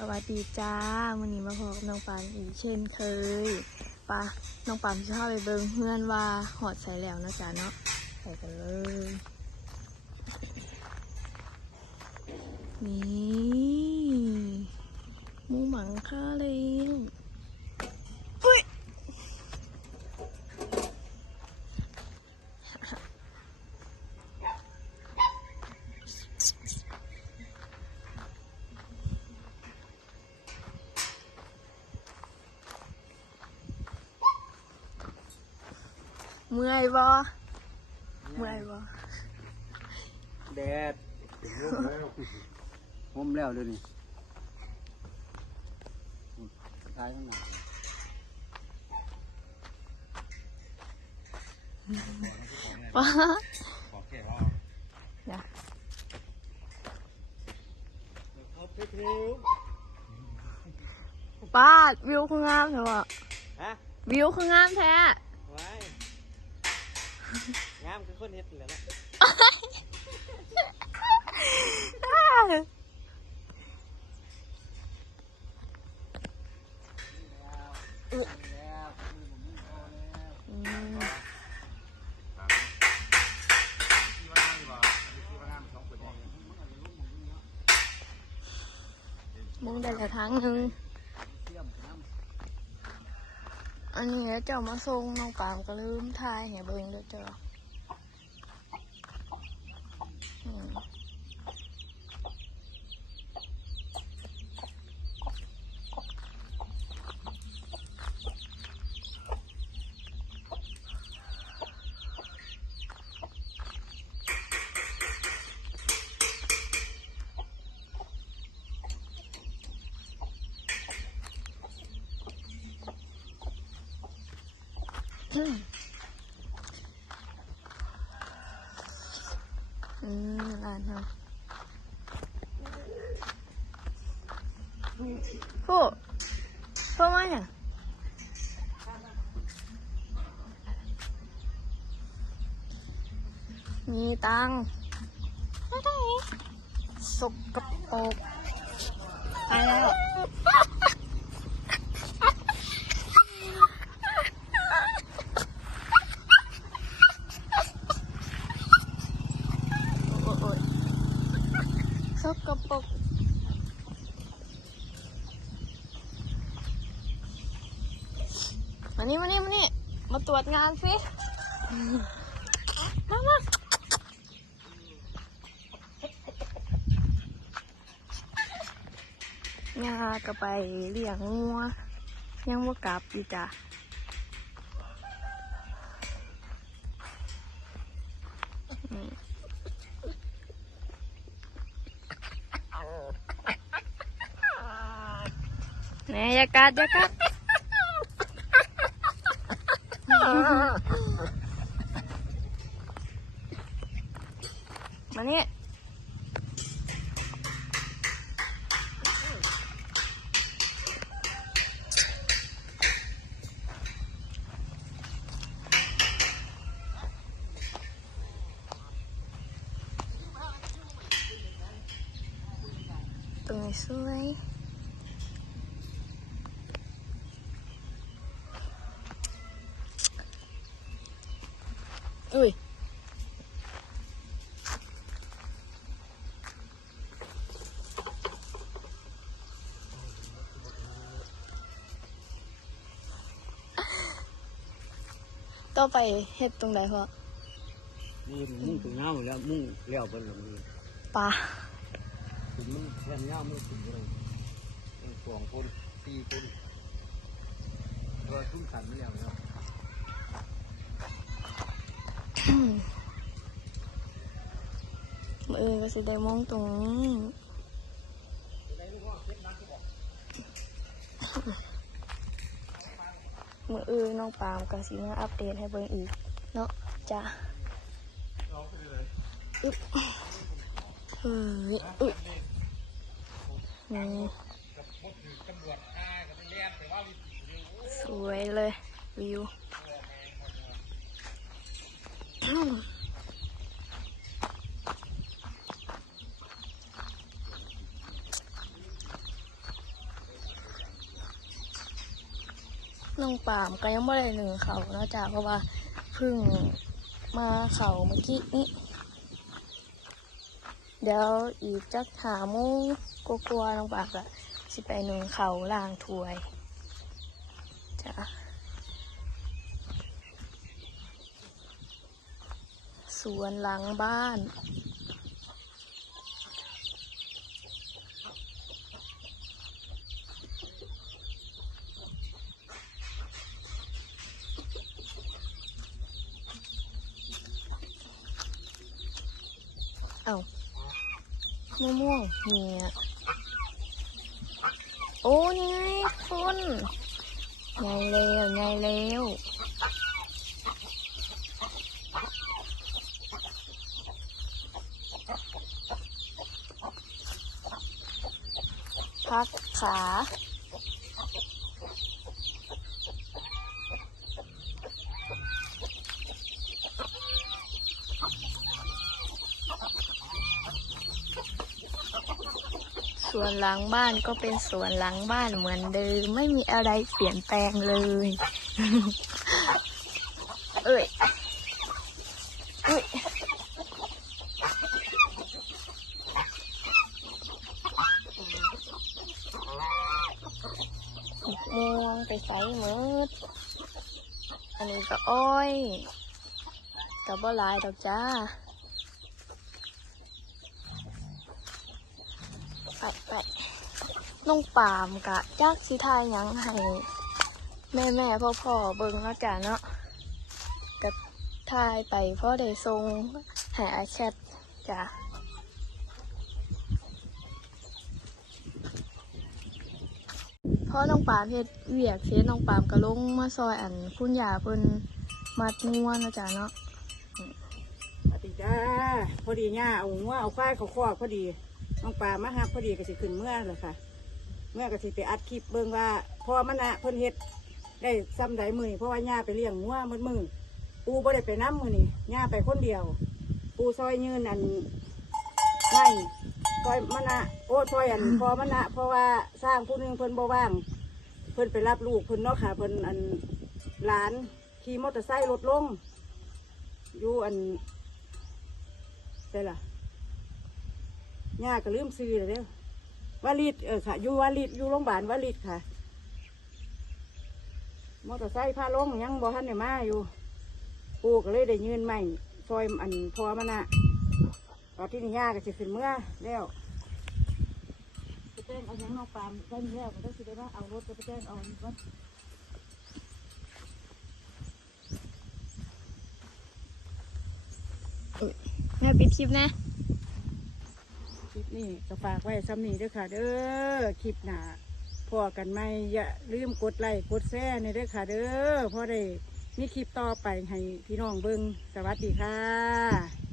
สวัสดีจ้าวันนี้มาพบกับน้องปานอีกเช่นเคยปะน้องปานจะเข้าไปเบิ้งเพื่อนว่าหอดใส่แล้วนะจ๊ะเนาะใส่กันเลย นี่หมูหมังค่าเลย เมื่อยบ่เมื่อยบ่แดดห่มแล้วเดี๋ยวนี้อืมท้ายข้างหน้าป้าขอแค่ว่าอย่าเอาไปเร็วป้าดวิวคืองามใช่ปะฮะวิวคืองามแท้ไว้ งามคือคนเฮ็ดนี่แหละนะแล้วแล้วมีผมมีพอแล้วอืมที่ว่านั่งว่าที่ว่านั่งสองคนเองมึงได้แต่ทางหนึ่ง เชื่อมไปน้ำ อันนี้เจ้ามาส่งน้องปามก็ลืมทายเห็นเบิ่งเด้อเจ้าอืม อืมอืมอ่านเอาผู้ผู้มาเนี่ยงมีตังค์อะไรสกปรกไปแล้ว โอ้ยโอ้ย สกปรกมานี่มานี่มานี่มาตรวจงานสิมามางาก็ไปเลี้ยงงัว ยังว่ากลับอยู่จ้ะนี่ แหน่อย่ากัด อย่ากัดมานี่ตรงนี้สวยอุ้ยต่อไปเฮ็ดตรงไหนพ่อนี่มุ่งถึงเงาแล้วมุ่งเลี้ยวไปหลงนี่ปลาถึงมุ่งแค่เงามุ่งถึงเลยเป็นสองคนสี่คนเออทุ่มสันไม่แล้ว มืออื่นก็สิได้มองตรงนี้มืออื่นน้องปามก็สิมาอัปเดตให้เบิ่งอีก เนาะจ้ะอึ๊บเฮ้ยอึ๊บนี่สวยเลยวิว น้องปามก็ยังไม่ได้หนึ่งเขานะจ๊ะเพราะว่าเพิ่งมาเขาเมื่อกี้นี้เดี๋ยวอีกจักถาโมงกลัวๆน้องปากอะสิไปหนึ่งเขาล่างถวยจ้ะ สวนหลังบ้าน เอามะม่วงเนี่ยโอ้นี่ไงคนไงเร็วไงเร็ว พักขา สวนหลังบ้านก็เป็นสวนหลังบ้านเหมือนเดิม ไม่มีอะไรเปลี่ยนแปลงเลย เอ้ยเอ้ยม่วงไปใส่หมืด อันนี้ก็อ้อยกับบ่ลายดอกจ้าไปไปน้องปามกะจักสิทายยังให้แม่แม่พ่อพ่อเบิ่งเนาะจ้ะเนาะกับทายไปพ่อได้ทรงให้อาแชทจ้ะ พ่อน้องปามเฮ็ดเวียกเฮ็ดน้องปามก็ลงมาซอยอันคุณยาเพิ่นมัดงัวนะจ้ะเนาะสวัสดีจ้าพอดีย่าเอางัวเอาควายเขาคอกพอดีน้องปามาฮับพอดีก็สิขึ้นเมื่อเลยค่ะ เมื่อก็สิไปอัดคลิปเบิ่งว่าพอมันนะเพิ่นเฮ็ดได้ซ้ำใดมือนี่เพราะว่าย่าไปเลี้ยงงัวมืดมือปูบ่ได้ไปน้ำมือนี่ย่าไปคนเดียว ปูซอยยืนอัน ไม่ซอยมันะโอ้ซอยอันพอมันะเพราะว่าสร้างผู้หนึงเพิ่นบ่ว่าง เพิ่นไปรับลูกเพิ่นเนาะค่ะเพิ่นอันหลานขี่มอเตอร์ไซค์รถลงอยู่อันได้ล่ะย่าก็ลืมซื้อเลยเด้อวาลิดเออค่ะอยู่วาลิดอยู่โรงพยาบาลวาลิดค่ะมอเตอร์ไซค์พาลงยังบ่ทันได้มาอยู่ ปูก็เลยได้ยืนใหม่ซอยอันพอมันะ ตอนที่นี่ย่าก็จะขึ้นเมื่อแล้วไปแจ้งเอาหยังเอาปามได้แล้วก็ต้องสิได้ว่าเอารถไปแจ้งเอาอันนี้ก่อนแม่ปิดคลิปนะ คลิปนี้ก็ฝากไว้ซ้ำนี้เด้วยค่ะ เด้อคลิปหน้าพอกันไหมอย่าลืมกดไลค์กดแชร์ในเด้อค่ะ เด้อพอได้มีคลิปต่อไปให้พี่น้องเบิงสวัสดีค่ะ